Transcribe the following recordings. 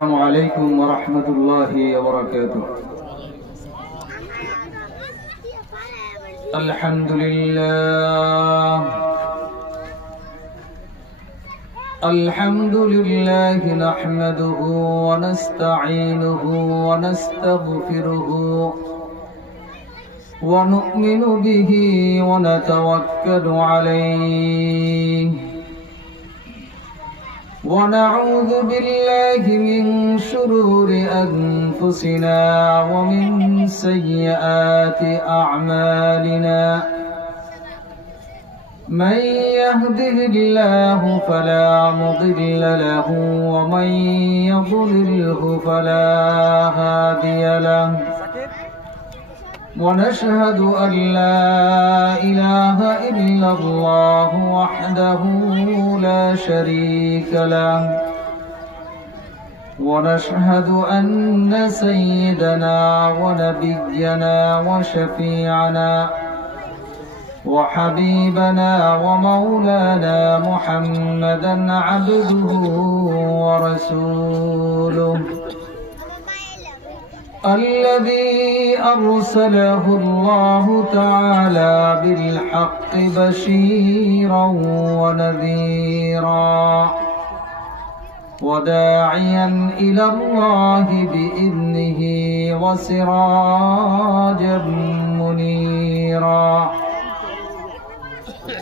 السلام عليكم ورحمة الله وبركاته. الحمد لله نحمده ونستعينه ونستغفره ونؤمن به ونتوكل عليه ونعوذ بالله من شرور أنفسنا ومن سيئات أعمالنا من يهده الله فلا مضل له ومن يضلله فلا هادي له ونشهد أن لا إله إلا الله وحده لا شريك له ونشهد أن سيدنا ونبينا وشفيعنا وحبيبنا ومولانا محمدا عبده ورسوله الذي أرسله الله تعالى بالحق بشيرا ونذيرا وداعيا إلى الله بإذنه وسراجا منيرا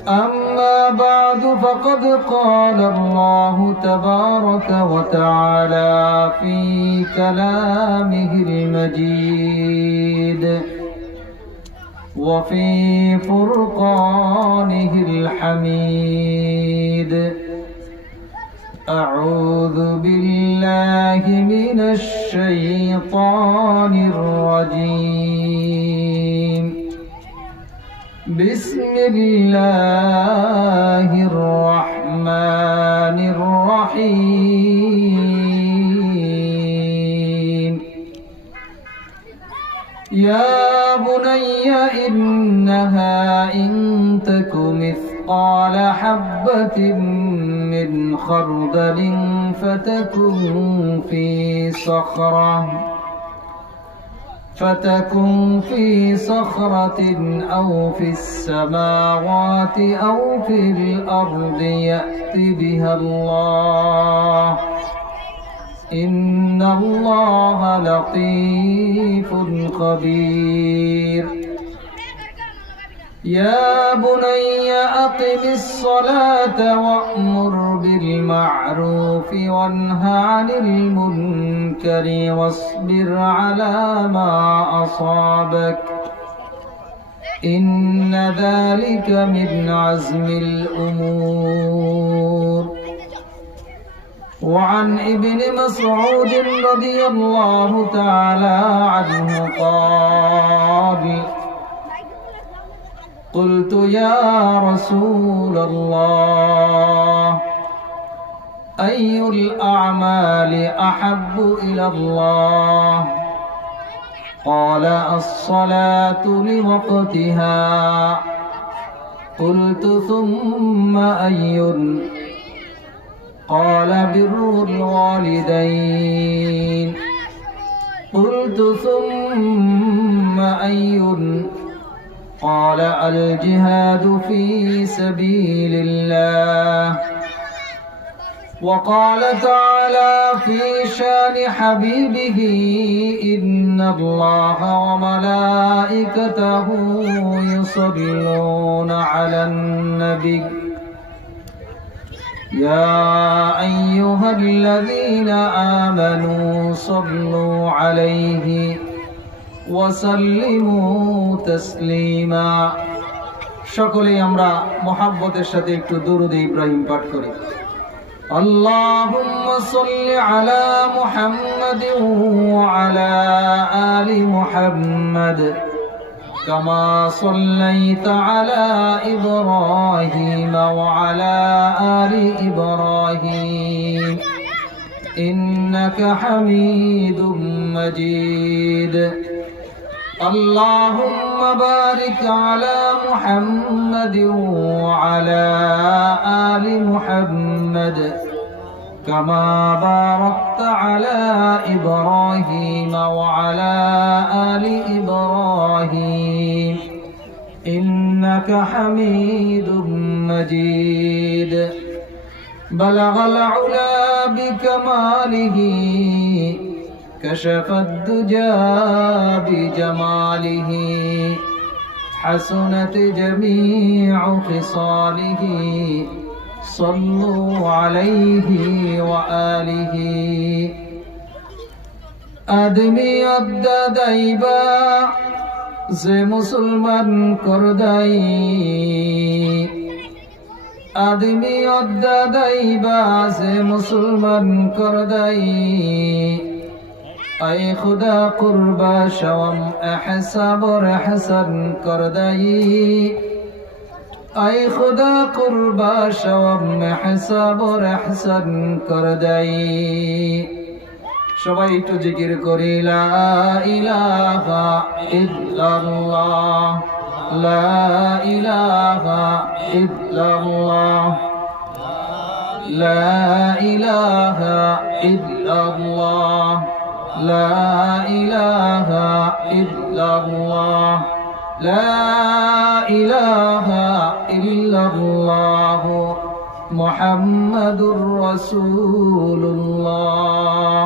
أما بعد فقد قال الله تبارك وتعالى في كلامه المجيد وفي فرقانه الحميد أعوذ بالله من الشيطان الرجيم بسم الله الرحمن الرحيم يا بني إنها إن تك مثقال حبة من خردل فتكن في صخرة أو في السماوات أو في الأرض يأت بها الله إن الله لطيف خبير يا بني أقم الصلاة وأمر بالمعروف وانه عن المنكر واصبر على ما أصابك إن ذلك من عزم الأمور وعن ابن مسعود رضي الله تعالى عنه قال قلت يا رسول الله أي الأعمال أحب إلى الله قال الصلاة لوقتها قلت ثم أي قال بر الوالدين قلت ثم أي قال الجهاد في سبيل الله وقال تعالى في شان حبيبه إن الله وملائكته يصلون على النبي يا أيها الذين آمنوا صلوا عليه وسلموا تسليما সকলেই আমরা মুহাব্বতের সাথে একটু দুরূদ ইব্রাহিম পাঠ করি اللهم صل على محمد وعلى آل محمد كما صليت على إبراهيم وعلى آل إبراهيم إنك حميد مجيد اللهم بارك على محمد وعلى آل محمد كما باركت على إبراهيم وعلى آل إبراهيم إنك حميد مجيد بلغ العلا بكماله كشف الدجى بجماله حسنت جميع خصاله صلوا عليه وآله آدمی অদ্দাদাইবা যে মুসলমান করদাই আদমি অদ্দাদাইবা যে মুসলমান করদাই اے خدا قربا شوم احساب اور احسن کردائی اے خدا قربا شوم احساب اور احسن کردائی সবাই একটু জিকির করি লা ইলাহা ইল্লাল্লাহ লা ইলাহা ইল্লাল্লাহ লা ইলাহা ইল্লাল্লাহ لا إله إلا الله لا إله إلا الله محمد رسول الله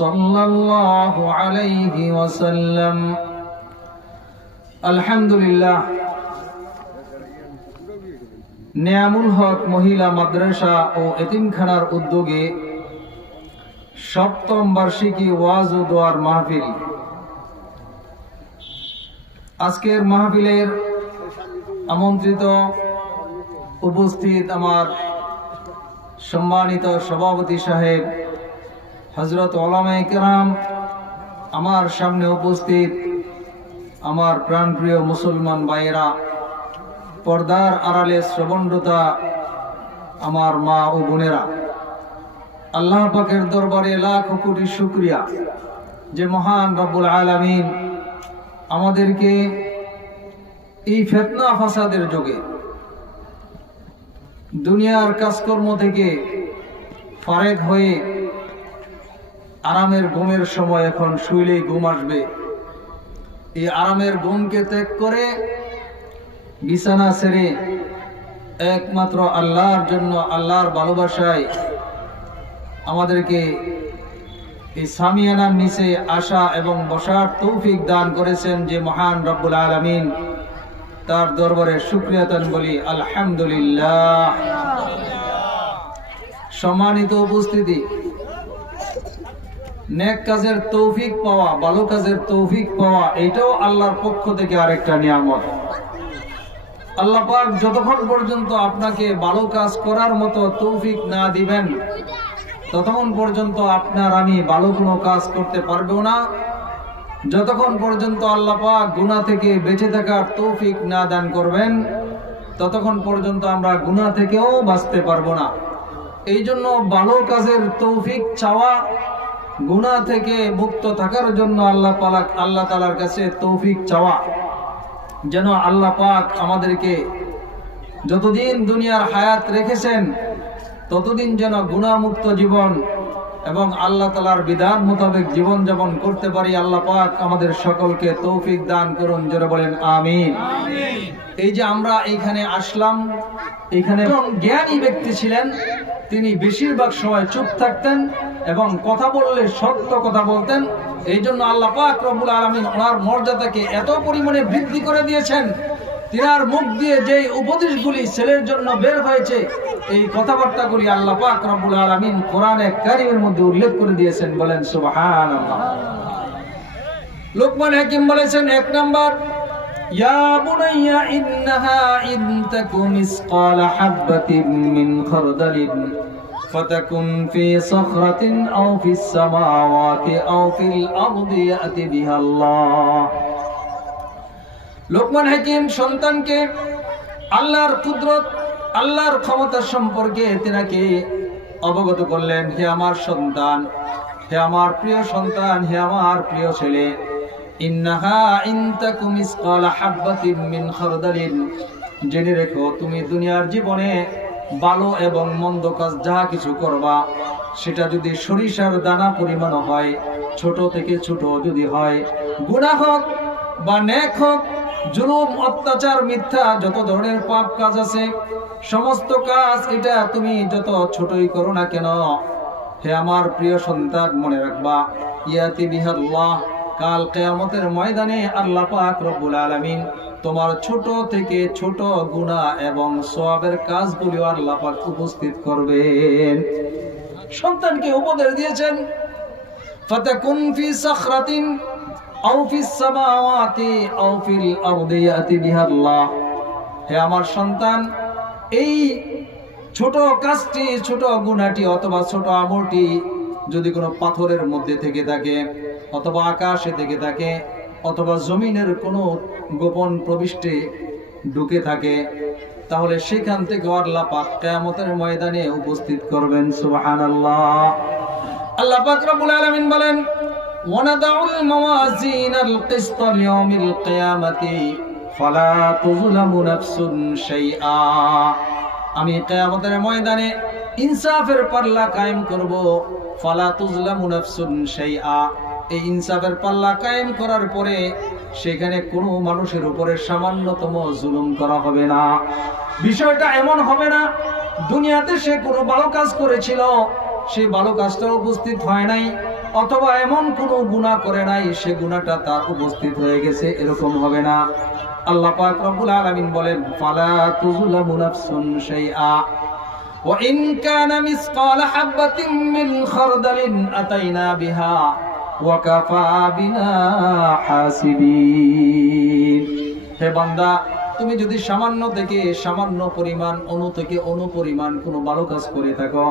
صلى الله عليه وسلم الحمد لله নিয়ামুল হক মহিলা মাদ্রাসা ও এতিমখানার উদ্যোগে সপ্তম বার্ষিকী ওয়াজ ও দোয়ার মাহফিল। আজকের মাহফিলের আমন্ত্রিত উপস্থিত আমার সম্মানিত সভাপতি সাহেব, হযরত উলামায়ে কেরাম, আমার সামনে উপস্থিত আমার প্রাণপ্রিয় মুসলমান ভাইয়েরা, পর্দার আড়ালে শ্রবণরতা আমার মা ও বোনেরা, আল্লাহ পাকের দরবারে লাখ কোটি শুকরিয়া যে মহান রব্বুল আলামিন আমাদেরকে এই ফিতনা ফাসাদের যুগে দুনিয়ার কাজকর্ম থেকে ফারেক হয়ে আরামের ঘুমের সময় এখন শুইলেই ঘুম আসবে, এই আরামের ঘুমকে ত্যাগ করে বিছানা ছেড়ে একমাত্র আল্লাহর জন্য, আল্লাহর ভালোবাসায় আমাদেরকে এই সামিয়ানার নিচে আসা এবং বসার তৌফিক দান করেছেন যে মহান রব্বুল আলামিন, তার দরবারে শুকরিয়াতান বলি আলহামদুলিল্লাহ। সম্মানিত উপস্থিতি, নেক কাজের তৌফিক পাওয়া, ভালো কাজের তৌফিক পাওয়া, এটাও আল্লাহর পক্ষ থেকে আরেকটা নিয়ামত। আল্লাহ পাক যতক্ষণ পর্যন্ত আপনাকে ভালো কাজ করার মতো তৌফিক না দিবেন, ততক্ষণ পর্যন্ত আপনার আমি ভালো কোনো কাজ করতে পারবো না। যতক্ষণ পর্যন্ত আল্লাহ পাক গুনাহ থেকে বেঁচে থাকার তৌফিক না দান করবেন, ততক্ষণ পর্যন্ত আমরা গুনাহ থেকেও বাঁচতে পারবো না। এই জন্য ভালো কাজের তৌফিক চাওয়া, গুনাহ থেকে মুক্ত থাকার জন্য আল্লাহ তাআলার কাছে তৌফিক চাওয়া, যেন আল্লাহ পাক আমাদেরকে যতদিন দুনিয়ার হায়াত রেখেছেন ততদিন যেন গুনাহমুক্ত জীবন এবং আল্লাহ তাআলার বিধান মোতাবেক জীবন যাপন করতে পারি। আল্লাহ পাক আমাদের সকলকে তৌফিক দান করুন, জোরে বলেন আমিন। এই যে আমরা এইখানে আসলাম, এখানে জ্ঞানী ব্যক্তি ছিলেন, তিনি বেশিরভাগ সময় চুপ থাকতেন এবং কথা বললে সত্য কথা বলতেন। এই জন্য আল্লাহ পাক রব্বুল আলামিন ওনার মর্যাদাকে এত পরিমাণে বৃদ্ধি করে দিয়েছেন, তিনার মুখ দিয়ে যেই উপদেশগুলি ছেলের জন্য বের হয়েছে, এই কথাবার্তাগুলি আল্লাহ পাক রব্বুল আলামিন কোরআনে কারীমের মধ্যে উল্লেখ করে দিয়েছেন। বলেন সুবহানাল্লাহ। লোকমান হাকিম বলেছেন, 1 নাম্বার, ইয়া বুনাইয়া ইন্নাহা ইন তাকু মিসকালা হাববাতিন মিন খারদালিন ফাতাকুন ফি সাখরাতিন আও ফিস সামাওয়াতি আও ফিল আরদি ইয়াতি বিহা আল্লাহ। লোকমান হাকিম সন্তানকে আল্লাহর কুদরত, আল্লাহর ক্ষমতা সম্পর্কে তিনাকে অবগত করলেন। হে আমার সন্তান, হে আমার প্রিয় সন্তান, হে আমার প্রিয় ছেলে, ইন্নাহা ইন তাকু মিসকালা হাববাতিন মিন খারদালিন, জেনে রেখো তুমি দুনিয়ার জীবনে ভালো এবং মন্দ কাজ যাহা কিছু করবা, সেটা যদি সরিষার দানা পরিমাণ হয়, ছোট থেকে ছোট যদি হয়, গুনাহ হোক বা নেক হোক, জুলুম, অত্যাচার, মিথ্যা, যত ধরনের পাপ কাজ আছে, সমস্ত কাজ এটা তুমি যত ছোটই করো না কেন, হে আমার প্রিয় সন্তান, মনে রাখবা, ইয়াতি বিহাল্লাহ, কাল কিয়ামতের ময়দানে আল্লাহ পাক রব্বুল আলামিন তোমার ছোট থেকে ছোট গুনাহ এবং সওয়াবের কাজগুলো আল্লাহ পাক উপস্থিত করবেন। সন্তানকে উপদেশ দিয়েছেন, ফাতাকুন ফি সাখরাতিন আও ফিস সামাওয়াতি আও ফিল আরদি ইয়াতি বিহাল্লাহ। হে আমার সন্তান, এই ছোট কাজটি, ছোট গুনাহটি অথবা ছোট আমলটি যদি কোনো পাথরের মধ্যে থেকে থাকে, অথবা আকাশে থেকে থাকে, অথবা জমিনের কোনো গোপন প্রবিষ্টে ঢুকে থাকে, তাহলে সেখান থেকে আল্লাহ পাক কিয়ামতের ময়দানে উপস্থিত করবেন। সুবহানাল্লাহ। আল্লাহ পাক রব্বুল আলামিন বলেন, ওয়ানাদাউল মাওয়াজিনাল কিসত লিয়াউমিল কিয়ামাতি ফালা তুযলামু নাফসুন শাইআ। আমি কিয়ামতের ময়দানে ইনসাফের পাল্লা কায়েম করব। ফালা তুযলামু নাফসুন শাইআ, এই ইনসাফের পাল্লা কায়েম করার পরে সেখানে কোনো মানুষের উপরে সামান্যতম জুলুম করা হবে না। বিষয়টা এমন হবে না দুনিয়াতে সে কোনো ভালো কাজ করেছিল, সেই ভালো কাজটা উপস্থিত হয় নাই, অথবা এমন কোনো গুনাহ করে নাই, সে গুনাহটা তার উপস্থিত হয়ে গেছে, এরকম হবে না। আল্লাহ পাক রব্বুল আলামিন বলেন, ফালা তুযলামু নাফসুন শাইআ ওয়া ইন কানা মিসকালা হাববাতিন মিন খারদালিন আতাইনা বিহা ওয়া কাফা বিনা হাসিবিন। হে বান্দা, তুমি যদি সামান্য থেকে সামান্য পরিমাণ, অণু থেকে অণু পরিমাণ কোনো ভালো কাজ করে থাকো,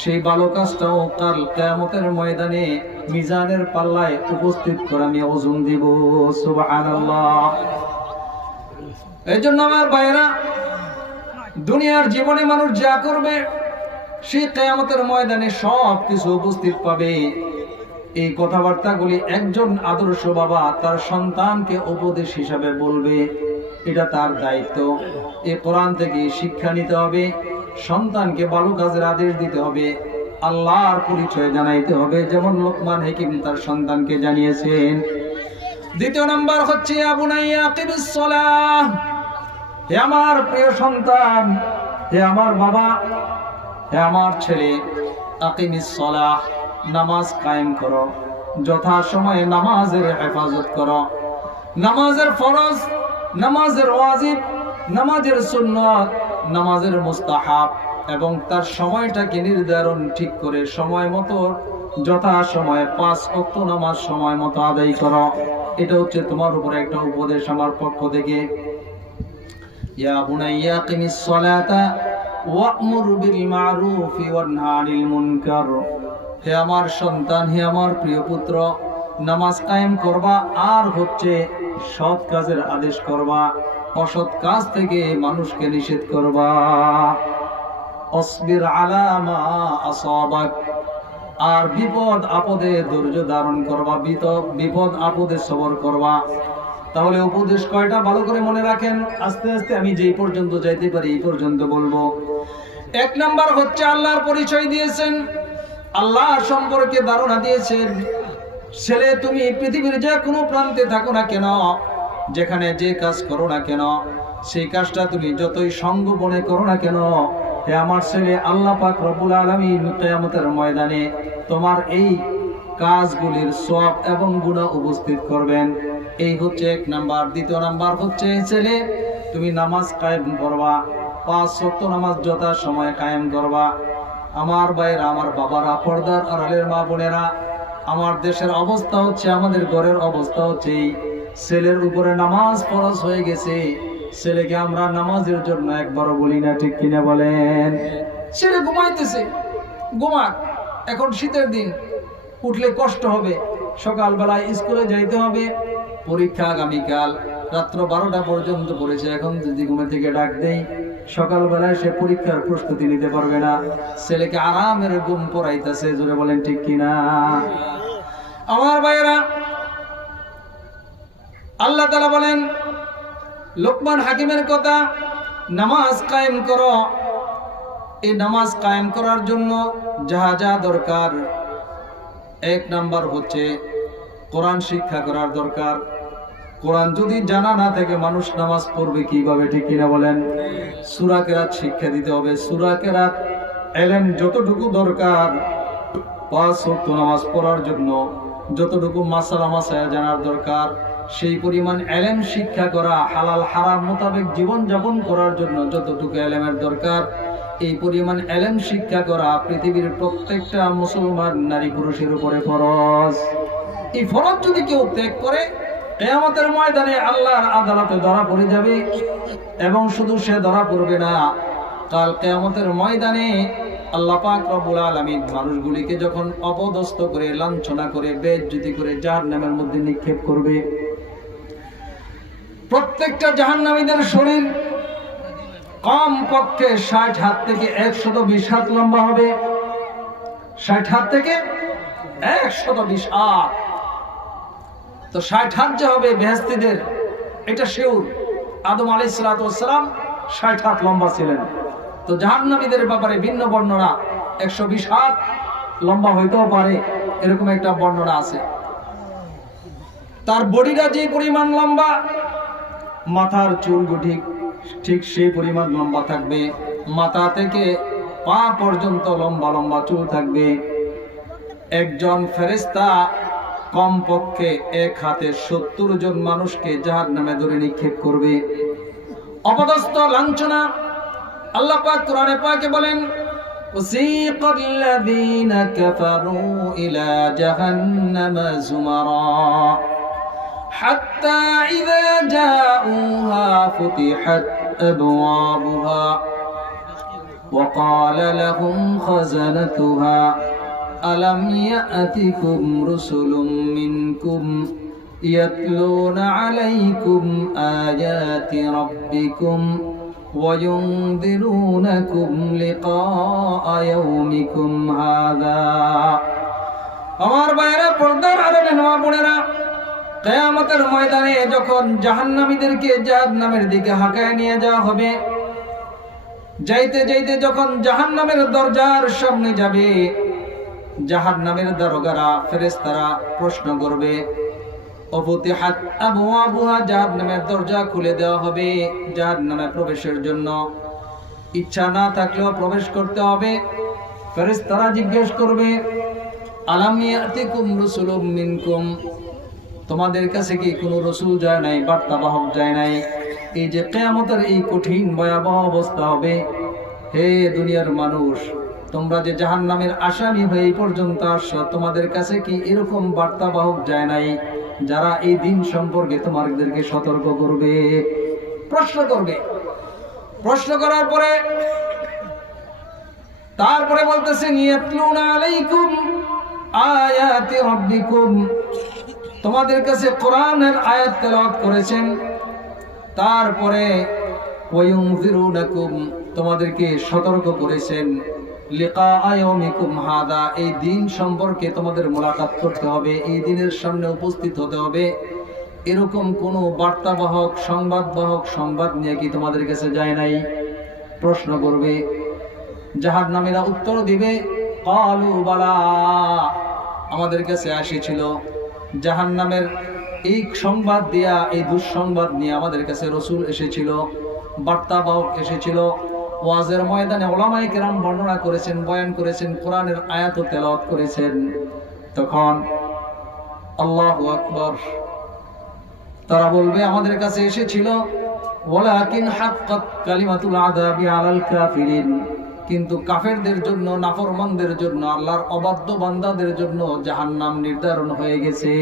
সেই ভালো কাজটাও কাল কিয়ামতের ময়দানে মিজানের পাল্লায় উপস্থিত করে আমি ওজন দিব। সুবহানাল্লাহ। এইজন্য আমার ভাইরা, দুনিয়ার জীবনে মানুষ যা করবে সেই কিয়ামতের ময়দানে সব কিছু উপস্থিত পাবে। এই কথাবার্তাগুলি একজন আদর্শ বাবা তার সন্তানকে উপদেশ হিসাবে বলবে, এটা তার দায়িত্ব। এই কোরআন থেকে শিক্ষা নিতে হবে, সন্তানকে ভালো কাজের আদেশ দিতে হবে, আল্লাহর পরিচয় জানাইতে হবে, যেমন লোকমান হাকিম তার সন্তানকে জানিয়েছেন। দ্বিতীয় নাম্বার হচ্ছে, ইয়া বুনাইয়া আকিমিস সালাহ। হে আমার প্রিয় সন্তান, হে আমার বাবা, হে আমার ছেলে, আকিমিস সালাহ, নামাজ কায়েম করো, যথা সময়ে নামাজের হেফাজত করো। নামাজের ফরজ, নামাজের ওয়াজিব, নামাজের সুন্নাত, নামাজের মুস্তাহাব এবং তার সময়টাকে নির্ধারণ ঠিক করে সময় মতো যথা সময়ে 5 ওয়াক্ত নামাজ সময় মতো আদায় করো। এটা হচ্ছে তোমার উপরে একটা উপদেশ আমার পক্ষ থেকে। ইয়া বুনাইয়া আকিমিস সালাতা ওয়া'মুর বিল মা'রুফি ওয়ানহা আনিল মুনকার। হে আমার সন্তান, হে আমার প্রিয় পুত্র, নামাজ কায়েম করবা আর হচ্ছে সৎ কাজের আদেশ করবা, অসৎ কাজ থেকে মানুষকে নিষেধ করবা। অসবির আলা মা আসাবাক, আর বিপদ আপদে ধৈর্য ধারণ করবা, বিপদ আপদে সবর করবা। তাহলে উপদেশ কয়টা ভালো করে মনে রাখেন, আস্তে আস্তে আমি যেই পর্যন্ত যাইতে পারি এই পর্যন্ত বলবো। 1 নাম্বার হচ্ছে আল্লাহর পরিচয় দিয়েছেন, আল্লাহ সম্পর্কে ধারণা দিয়েছেন। ছেলে, তুমি পৃথিবীর যে কোনো প্রান্তে থাকো না কেন, যেখানে যে কাজ করো না কেন, সেই কাজটা তুমি যতই সংগোপনে করো না কেন, হে আমার ছেলে, আল্লাহ পাক রব্বুল আলামিন কিয়ামতের ময়দানে তোমার এই কাজগুলির সওয়াব এবং গুনাহ উপস্থিত করবেন। এই হচ্ছে 1 নাম্বার। দ্বিতীয় নাম্বার হচ্ছে, ছেলে, তুমি নামাজ কায়েম করবা, 5 ওয়াক্ত নামাজ যথা সময়ে কায়েম করবা। আমার ভাইয়েরা, আমার বাবারা, পর্দার আড়ালের মা বোনেরা, আমার দেশের অবস্থা হচ্ছে, আমাদের ঘরের অবস্থা হচ্ছে, ছেলের উপরে নামাজ ফরজ হয়ে গেছে, ছেলেকে আমরা নামাজের জন্য একবারও বলি না, ঠিক কিনা বলেন? ছেলে ঘুমাইতেছে, ঘুমাক, এখন শীতের দিন, উঠলে কষ্ট হবে, সকালবেলায় স্কুলে যাইতে হবে, পরীক্ষা আগামীকাল, রাত্র 12টা পর্যন্ত পড়েছে, এখন যদি ঘুমে থেকে ডাক দেই, সকালবেলায় সে পরীক্ষার প্রস্তুতি নিতে পারবে না। ছেলেকে আরামের ঘুম পড়াইতেছে, জোরে বলেন ঠিক কিনা? আমার ভাইয়েরা, আল্লাহ তাআলা বলেন লোকমান হাকিমের কথা, নামাজ কায়েম করো, এই নামাজ কায়েম করার জন্য যা যা দরকার, 1 নাম্বার হচ্ছে কোরআন শিক্ষা করার দরকার। কোরআন যদি জানা না থাকে মানুষ নামাজ পড়বে কিভাবে, ঠিক কিনা বলেন? সূরা কেরাত শিক্ষা দিতে হবে। সূরা কেরাত ইলম যতটুকু দরকার 5 ওয়াক্ত নামাজ পড়ার জন্য, যতটুকু মাসালা মাসায়া জানার দরকার, সেই পরিমাণ ইলম শিক্ষা করা, হালাল হারাম মোতাবেক জীবন যাপন করার জন্য যতটুকু ইলমের দরকার, এই পরিমাণ ইলম শিক্ষা করা পৃথিবীর প্রত্যেকটা মুসলমান নারী পুরুষের উপরে ফরজ। এই ফরজ যদি কেউ ত্যাগ করে কিয়ামতের ময়দানে আল্লাহর আদালতে ধরা পড়ে যাবে। এবং শুধু সে ধরা পড়বে না, কাল কিয়ামতের ময়দানে আল্লাহ পাক রব্বুল আলামিন মানুষগুলিকে যখন অপদস্থ করে, লাঞ্ছনা করে, বেইজ্জতি করে জাহান্নামের মধ্যে নিক্ষেপ করবে, প্রত্যেকটা জাহান্নামীদের শরীর কম পক্ষে 60 হাত থেকে 120 হাত লম্বা হবে। 60 হাত থেকে 120 হাত। তো 60 হাত যে হবে বেহেশতীদের, এটা শিওর। আদম আলাইহিস সালাতু ওয়াস সালাম 60 হাত লম্বা ছিলেন। তো জাহান্নামীদের ব্যাপারে ভিন্ন বর্ণনা, 120 হাত লম্বা হইতেও পারে, এরকম একটা বর্ণনা আছে। তার বডিটা যে পরিমাণ লম্বা, মাথার চুলগুলি ঠিক সেই পরিমাণ লম্বা থাকবে। মাথা থেকে পা পর্যন্ত লম্বা লম্বা চুল থাকবে। একজন ফেরেশতা কমপক্ষে 1 হাতে 70 জন মানুষকে জাহান্নামে ধরে নিক্ষেপ করবে। অপদস্থ, লাঞ্ছনা। আল্লাহ পাক কোরআনে পাকে বলেন, ওয়াসিকাল্লাযীনা কাফারু ইলা জাহান্নামা যুমারা হাত্তা ইযা জাউহা ফুতিহাত আবওয়াবুহা ওয়া ক্বালা লাহুম খাযানাতুহা আলাম ইয়াতিকুম রাসূলুম মিনকুম ইয়াতলুনা আলাইকুম আয়াতি রাব্বিকুম ওয়া ইউনযিরুনাকুম লিকাআ ইয়াউমিকুম হাযা। আমার ভাইরা, পর্দার আড়ালে মা বোনেরা, কিয়ামতের ময়দানে যখন জাহান্নামীদেরকে জাহান্নামের দিকে হাঁকায় নিয়ে যাওয়া হবে, যাইতে যাইতে যখন জাহান্নামের দরজার সামনে যাবে, জাহান্নামের দারোগারা, ফেরেশতারা প্রশ্ন করবে, অফুতিহাত আবওয়াবুহা, জাহান্নামের দরজা খুলে দেওয়া হবে জাহান্নামে প্রবেশের জন্য। ইচ্ছা না থাকলেও প্রবেশ করতে হবে। ফেরেশতারা জিজ্ঞেস করবে, আলাম ইয়াতিকুম রাসূলুম মিনকুম, তোমাদের কাছে কি কোনো রাসূল যায় নাই, বার্তাবাহক যায় নাই? এই যে কিয়ামতের এই কঠিন ভয়াবহ অবস্থা হবে, হে দুনিয়ার মানুষ, তোমরা যে জাহান্নামের আসামি হয়ে এই পর্যন্ত আসছো, তোমাদের কাছে কি এরকম বার্তাবাহক যায় নাই যারা এই দিন সম্পর্কে তোমাদেরকে সতর্ক করবে? প্রশ্ন করবে। প্রশ্ন করার পরে তারপরে বলতেছেন, ইয়াতলুনা আলাইকুম আয়াতি রাব্বিকুম, তোমাদের কাছে কোরআনের আয়াত তেলাওয়াত করেছেন। তারপরে ওয়া ইউনযিরুনাকুম, তোমাদেরকে সতর্ক করেছেন, লিকাআ ইয়াউমিকুম হাযা, এই দিন সম্পর্কে তোমাদের মুলাকাত করতে হবে, এই দিনের সামনে উপস্থিত হতে হবে। এরকম কোন বার্তাবাহক, সংবাদবাহক সংবাদ নিয়ে কি তোমাদের কাছে যায় নাই? প্রশ্ন করবে। জাহান্নামীরা উত্তর দিবে, ক্বালু বালা, আমাদের কাছে এসেছিল। জাহান্নামের এই সংবাদ দিয়া, এই দুঃসংবাদ নিয়ে আমাদের কাছে রাসূল এসেছিল, বার্তাবাহক এসেছিল। ওয়াজের ময়দানে উলামায়ে কেরাম বর্ণনা করেছেন, বয়ান করেছেন, কোরআনের আয়াত তেলাওয়াত করেছেন। তখন আল্লাহু আকবার, তারা বলবে, আমাদের কাছে এসেছিল, ওয়ালাকিন হাক্কাত কালিমাতুল আযাবি আলাল কাফিরিন, কিন্তু কাফেরদের জন্য, নাফরমানদের জন্য, আল্লাহর অবাধ্য বান্দাদের জন্য জাহান্নাম নির্ধারণ হয়ে গেছে।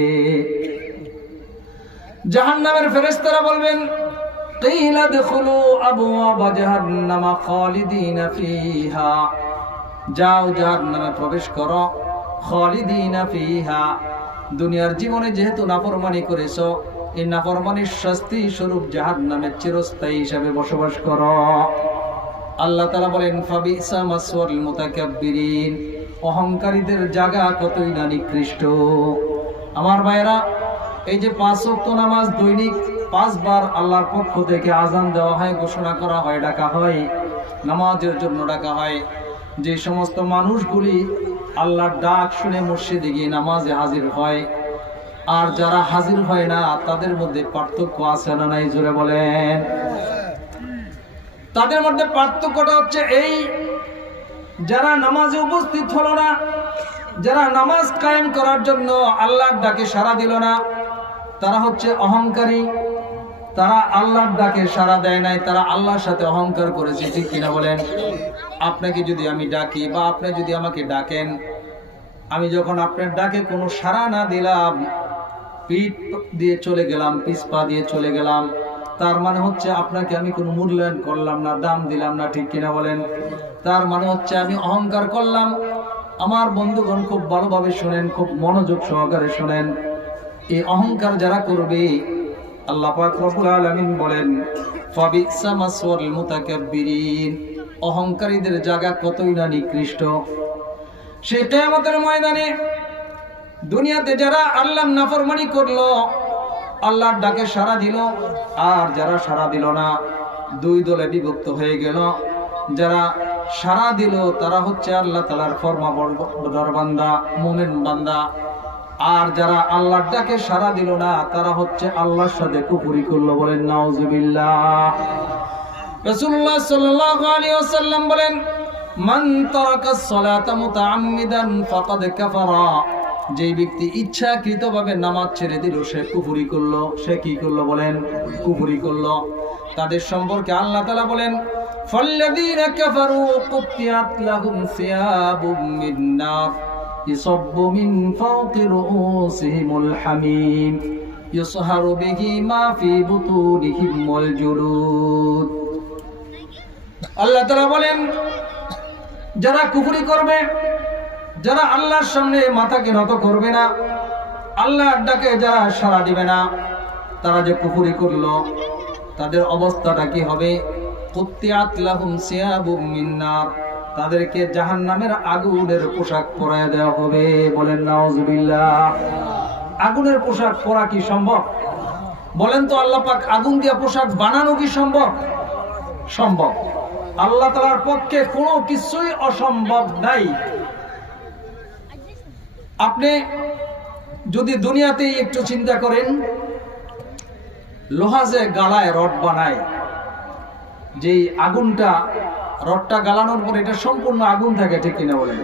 জাহান্নামের ফেরেশতারা বলবেন, কিলা দখুলু আবওয়াবা জাহান্নামা খালিদিনা ফিহা, যাও জাহান্নামে প্রবেশ করো, খালিদিনা ফিহা, দুনিয়ার জীবনে যেহেতু নাফরমানি করেছো, এই নাফরমানির শাস্তি স্বরূপ জাহান্নামে চিরস্থায়ী হিসাবে বসবাস করো। আল্লাহ তাআলা বলেন, ফাবিসা মাসওয়াল মুতাকাব্বিরিন, অহংকারীদের জায়গা কতই না নিকৃষ্ট। আমার ভাইরা, এই যে 5 ওয়াক্ত নামাজ দৈনিক 5 বার আল্লাহর পক্ষ থেকে আযান দেওয়া হয়, ঘোষণা করা হয়, ডাকা হয়, নামাজের জন্য ডাকা হয়। যে সমস্ত মানুষগুলি আল্লাহর ডাক শুনে মসজিদে গিয়ে নামাজে হাজির হয়, আর যারা হাজির হয় না তাদের মধ্যে পার্থক্য আছে না নাই? জোরে বলেন। তাদের মধ্যে পার্থক্যটা হচ্ছে এই, যারা নামাজে উপস্থিত হলো না, যারা নামাজ কায়েম করার জন্য আল্লাহর ডাকে সাড়া দিল না, তারা হচ্ছে অহংকারী। তারা আল্লাহর ডাকে সাড়া দেয় নাই, তারা আল্লাহর সাথে অহংকার করেছে। ঠিক কিনা বলেন? আপনাকে যদি আমি ডাকি বা আপনি যদি আমাকে ডাকেন, আমি যখন আপনার ডাকে কোনো সাড়া না দিলাম, পিঠ দিয়ে চলে গেলাম, পিছপা দিয়ে চলে গেলাম, তার মানে হচ্ছে আপনাকে আমি কোনো মূল্যায়ন করলাম না, দাম দিলাম না। ঠিক কিনা বলেন? তার মানে হচ্ছে আমি অহংকার করলাম। আমার বন্ধুগণ খুব ভালোভাবে শোনেন, খুব মনোযোগ সহকারে শোনেন। এই অহংকার যারা করবে, আল্লাহ পাক রব্বুল আলামিন বলেন, ফাবিসা মাসওয়াল মুতাকাব্বিরিন, অহংকারীদের জায়গা কতই না নিকৃষ্ট। সেই কিয়ামতের ময়দানে দুনিয়াতে যারা আল্লাহর নাফরমানি করলো, আল্লাহর ডাকে সাড়া দিল, আর যারা সাড়া দিল না, দুই দলে বিভক্ত হয়ে গেল। যারা সাড়া দিল তারা হচ্ছে আল্লাহ তাআলার ফরমাবরদার বান্দা, মুমিন বান্দা। আর যারা আল্লাহর ডাকে সাড়া দিল না, তারা হচ্ছে আল্লাহর সাথে কুফরি করলো। বলেন নাউজুবিল্লাহ। রাসূলুল্লাহ সাল্লাল্লাহু আলাইহি ওয়াসাল্লাম বলেন, মান তারাকাস সালাতা মুতাআম্মিদান ফাকাদ কাফারা, যে ব্যক্তি ইচ্ছাকৃতভাবে নামাজ ছেড়ে দিল সে কুফরি করলো। সে কি করলো? বলেন কুফরি করলো। তাদের সম্পর্কে আল্লাহ তাআলা বলেন, ফাল্লাযীনা কাফারু কুত্তিয়াত লাহুম সিয়াবুম মিন নার ইসাব্বু মিন ফাওকি রুউসিহিমুল হামীম ইউসহারু বিহি মা ফি বুতুনিহিম ওয়াল জুলুদ। আল্লাহ তাআলা বলেন, যারা কুফরি করবে, যারা আল্লাহর সামনে মাথাকে নত করবে না, আল্লাহর ডাকে যারা সাড়া দিবে না, তারা যে কুফরি করলো, তাদের অবস্থাটা কি হবে? কুত্তিয়াত লাহুম সিয়াবুম মিন নার, তাদেরকে জাহান্নামের আগুনের পোশাক পরায় দেওয়া হবে। বলেন নাউজুবিল্লাহ। আগুনের পোশাক পরা কি সম্ভব? বলেন তো, আল্লাহ পাক আগুন দিয়া পোশাক বানানো কি সম্ভব? সম্ভব। আল্লাহ তাআলার পক্ষে কোনো কিছুই অসম্ভব নাই। আপনি যদি দুনিয়াতে একটু চিন্তা করেন, লোহা যে গালায় রড বানায়, যে আগুনটা, রডটা গালানোর পর এটা সম্পূর্ণ আগুন থাকে। ঠিক কিনা বলেন?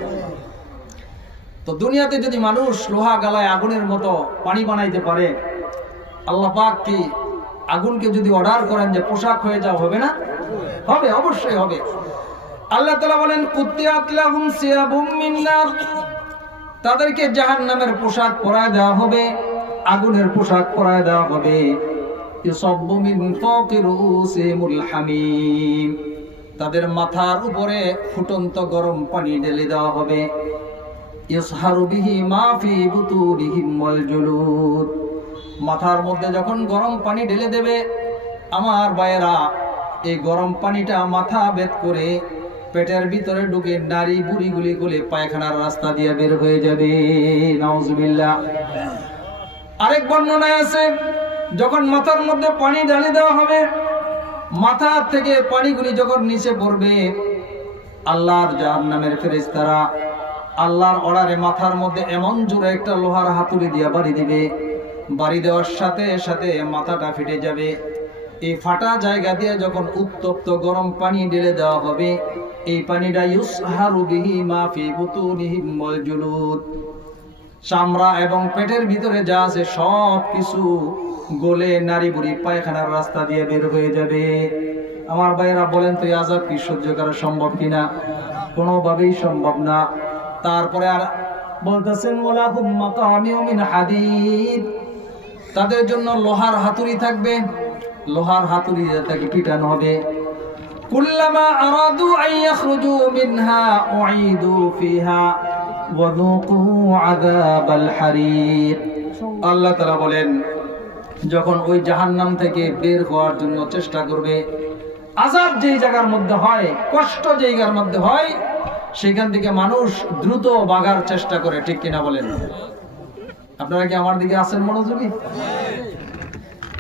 তো দুনিয়াতে যদি মানুষ লোহা গালায় আগুনের মতো পানি বানাইতে পারে, আল্লাহ পাক কি আগুনকে যদি অর্ডার করেন যে পোশাক হয়ে যাও, হবে না? হবে, অবশ্যই হবে। আল্লাহ তাআলা বলেন, কুত্তিয়াত লাহুম সিয়াবুম মিন নার, তাদেরকে জাহান্নামের পোশাক পরায় দেওয়া হবে, আগুনের পোশাক পরায় দেওয়া হবে। ইউসাব্বু মিন ফাওকি রুউসিহিমুল হামীম, তাদের মাথার উপরে ফুটন্ত গরম পানি ঢেলে দেওয়া হবে। ইউসহারু বিহি মা ফি বুতুনিহিম ওয়াল জুলুদ, মাথার মধ্যে যখন গরম পানি ঢেলে দেবে, আমার ভাইয়েরা, এই গরম পানিটা মাথা ভেদ করে পেটের ভিতরে ঢুকে নারী বুড়িগুলি গলে পায়খানার রাস্তা দিয়ে বের হয়ে যাবে। নাউজুবিল্লাহ। আরেক বর্ণনায় আছে, যখন মাথার মধ্যে পানি ঢালে দেওয়া হবে, মাথা থেকে পানিগুলি যখন নিচে পড়বে, আল্লাহর জাহান্নামের ফেরেশতারা আল্লাহর অর্ডারে মাথার মধ্যে এমন জোরে একটা লোহার হাতুড়ি দিয়ে বাড়ি দিবে, বাড়ি দেওয়ার সাথে সাথে মাথাটা ফেটে যাবে। এই ফাটা জায়গা দিয়ে যখন উত্তপ্ত গরম পানি ঢেলে দেওয়া হবে, এই পানিটা ইউসহারু বিহি মা ফি বুতুনিহিম ওয়াল জুলুদ, চামড়া এবং পেটের ভিতরে যা আছে সব কিছু গলে নারী বুড়ি পায়খানার রাস্তা দিয়ে বের হয়ে যাবে। আমার ভাইয়েরা, বলেন তো, এই আযাব কি সহ্য করা সম্ভব কিনা? কোনোভাবেই সম্ভব না। তারপরে আর বলতেছেন, ওয়ালাহুম মাকামিউ মিন হাদিদ, তাদের জন্য লোহার হাতুড়ি থাকবে, লোহার হাতুড়ি দিয়ে তাকে পিটানো হবে। কুল্লামা আরাদু আন ইয়াখরুজু মিনহা উঈদু ফিহা ওয়া যুকু আযাবাল হারিক। আল্লাহ তাআলা বলেন, যখন ওই জাহান্নাম থেকে বের হওয়ার জন্য চেষ্টা করবে, আযাব যেই জায়গার মধ্যে হয়, কষ্ট যেই জায়গার মধ্যে হয়, সেখান থেকে মানুষ দ্রুত ভাগার চেষ্টা করে। ঠিক কিনা বলেন? আপনারা কি আমার দিকে আছেন মনোযোগী?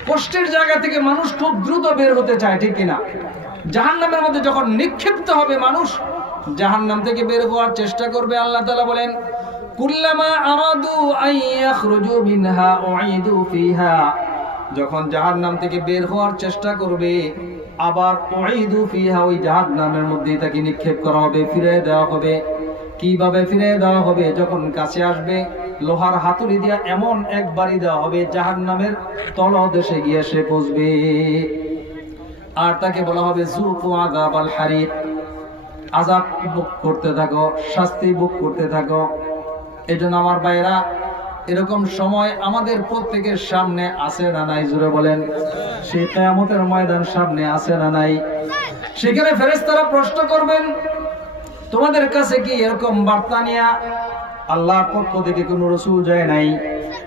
কষ্টের জায়গা থেকে মানুষ খুব দ্রুত বের হতে চায়। ঠিক কিনা? জাহান্নামের মধ্যে যখন নিক্ষিপ্ত হবে মানুষ, জাহান্নাম থেকে বের হওয়ার চেষ্টা করবে। আল্লাহ তাআলা বলেন, কুল্লামা আরাদু আন ইয়াখরুজু মিনহা উঈদু ফিহা, যখন জাহান্নাম থেকে বের হওয়ার চেষ্টা করবে, আবার উঈদু ফিহা, ওই জাহান্নামের মধ্যে তাকে নিক্ষেপ করা হবে, ফিরে দেওয়া হবে। কিভাবে ফিরে দেওয়া হবে? যখন কাছে আসবে, লোহার হাতুড়ি দিয়ে এমন একবারই দেওয়া হবে, জাহান্নামের তলদেশে গিয়ে সে পৌঁছবে। আর তাকে বলা হবে যুকু আযাবাল হারিক, আযাব ভোগ করতে থাকো, শাস্তি ভোগ করতে থাকো। এজন্য আমার ভাইরা, এরকম সময় আমাদের প্রত্যেকের সামনে আছে না নাই? জোরে বলেন। সেই কিয়ামতের ময়দান সামনে আছে না নাই? সেখানে ফেরেশতারা প্রশ্ন করবেন, তোমাদের কাছে কি এরকম বার্তা নিয়ে আল্লাহর পক্ষ থেকে কোন রাসূল যায় নাই?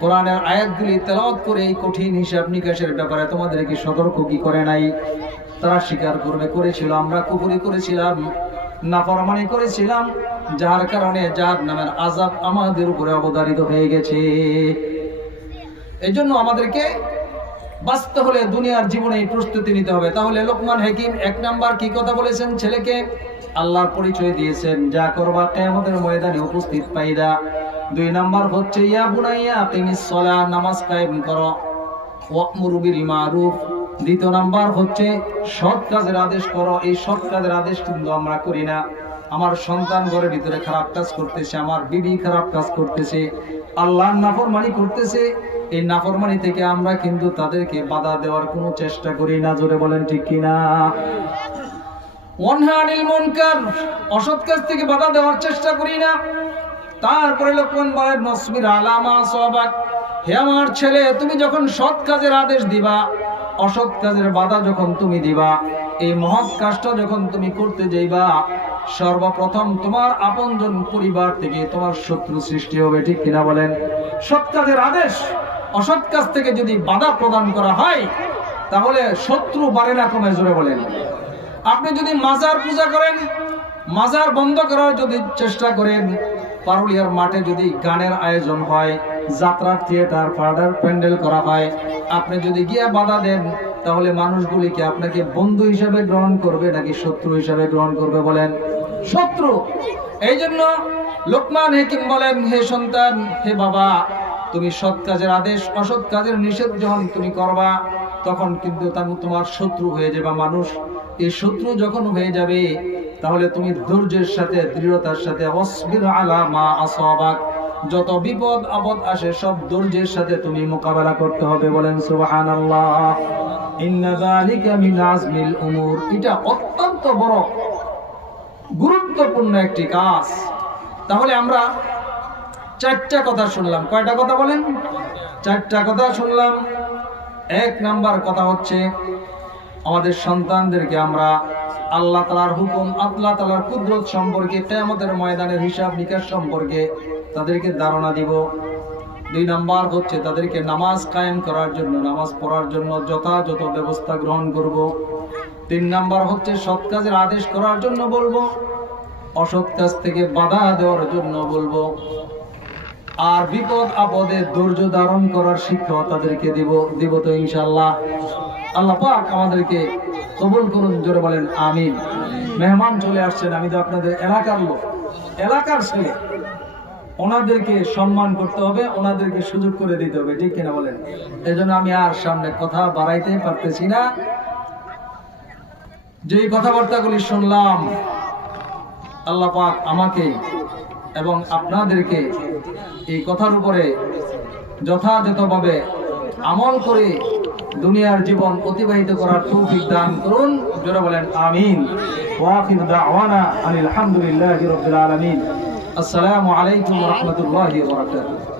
কোরআনের আয়াতগুলি তেলাওয়াত করে এই কঠিন হিসাব নিকাশের ব্যাপারে তোমাদের কি সতর্ক কি করে নাই? তারা স্বীকার করবে, করেছিল, আমরা কুফরি করেছিলাম, নাফরমানি করেছিলাম, যার কারণে জাহান্নামের আযাব আমাদের উপরে অবধারিত হয়ে গেছে। এজন্য আমাদেরকে বাঁচতে হলে দুনিয়ার জীবনে প্রস্তুতি নিতে হবে। তাহলে লোকমান হাকিম 1 নাম্বার কি কথা বলেছেন? ছেলেকে আল্লাহর পরিচয় দিয়েছেন, যা করবা কিয়ামতের ময়দানে উপস্থিত পাইদা। 2 নাম্বার হচ্ছে ইয়া বুনাইয়া আকিমিস সালাহ, নামাজ কায়েম করো, ওয়া'মুর বিল মারুফ। 2 নাম্বার হচ্ছে সৎ কাজের আদেশ করো। এই সৎ কাজের আদেশ কিন্তু আমরা করি না। আমার সন্তান ঘরের ভিতরে খারাপ কাজ করতেছে, আমার বিবি খারাপ কাজ করতেছে, আল্লাহর নাফরমানি করতেছে, এই নাফরমানি থেকে আমরা কিন্তু তাদেরকে বাধা দেওয়ার কোনো চেষ্টা করি না। জোরে বলেন ঠিক কিনা? ওয়ানহা আনিল মুনকার, অসৎ কাজ থেকে বাধা দেওয়ার চেষ্টা করি না। তারপরে লোকমান বলেন, নসবির আলা মা আসাবাক, হে আমার ছেলে, তুমি যখন সৎ কাজের আদেশ দিবা, অসৎ কাজের বাধা যখন তুমি দিবা, এই মহৎ কাজটা যখন তুমি করতে যাইবা, সর্বপ্রথম তোমার আপনজন পরিবার থেকে তোমার শত্রু সৃষ্টি হবে। ঠিক কিনা বলেন? সৎ কাজের আদেশ, অসৎ কাজ থেকে যদি বাধা প্রদান করা হয়, তাহলে শত্রু বাড়ে না কমে? জোরে বলেন। আপনি যদি মাজার পূজা করেন, মাজার বন্ধ করার যদি চেষ্টা করেন, পারুলিয়ার মাঠে যদি গানের আয়োজন হয়, যাত্রার থিয়েটার প্যান্ডেল করা হয়, আপনি যদি গিয়া বাধা দেন, তাহলে মানুষগুলিকে আপনাকে বন্ধু হিসেবে গ্রহণ করবে নাকি শত্রু হিসেবে গ্রহণ করবে? বলেন, শত্রু। এই জন্য লোকমান হাকিম বলেন, হে সন্তান, হে বাবা, তুমি সৎ কাজের আদেশ, অসৎ কাজের নিষেধ যখন তুমি করবা, তখন কিন্তু তোমার শত্রু হয়ে যাবে মানুষ। এই শত্রু যখন হয়ে যাবে, তাহলে তুমি ধৈর্যের সাথে, দৃঢ়তার সাথে, ওয়াসবির আলা মা আসাবাক, যত বিপদ আপদ আসে সব ধৈর্যের সাথে তুমি মোকাবেলা করতে হবে। বলেন সুবহানাল্লাহ। ইন্না যালিকা মিন আজমিল উমুর, এটা অত্যন্ত বড় গুরুত্বপূর্ণ একটি কাজ। তাহলে আমরা 4টা কথা শুনলাম। কয়টা কথা বলেন? 4টা কথা শুনলাম। 1 নাম্বার কথা হচ্ছে, আমাদের সন্তানদেরকে আমরা আল্লাহ তাআলার হুকুম, আল্লাহ তাআলার কুদরত সম্পর্কে, কিয়ামতের ময়দানের হিসাব নিকাশ সম্পর্কে তাদেরকে ধারণা দিব। 2 নাম্বার হচ্ছে তাদেরকে নামাজ কায়েম করার জন্য, নামাজ পড়ার জন্য যথাযথ ব্যবস্থা গ্রহণ করব। 3 নাম্বার হচ্ছে সৎ কাজের আদেশ করার জন্য বলবো, অসৎ কাজ থেকে বাধা দেওয়ার জন্য বলবো। আর বিপদ আপদে ধৈর্য ধারণ করার শিক্ষা তাদেরকে দিব তো ইনশাআল্লাহ। আল্লাহ পাক আমাদেরকে কবুল করুন। জোরে বলেন আমিন। মেহমান চলে আসছেন, আমি তো আপনাদের এলাকার লোক, এলাকার ছেলে, ওনাদেরকে সম্মান করতে হবে, ওনাদেরকে সুযোগ করে দিতে হবে। ঠিক কিনা বলেন? এজন্য আমি আর সামনে কথা বাড়াইতে পারতেছি না। যেই কথাবার্তাগুলি শুনলাম, আল্লাহ পাক আমাকে এবং আপনাদেরকে এই কথার উপরে যথাযথভাবে আমল করে দুনিয়ার জীবন অতিবাহিত করার তৌফিক দান করুন। জোরে বলেন আমিন। ওয়া আখিরু দাওয়ানা আলহামদুলিল্লাহি রাব্বিল আলামিন। আসসালামু আলাইকুম ওয়া রাহমাতুল্লাহি ওয়া বারাকাতুহু।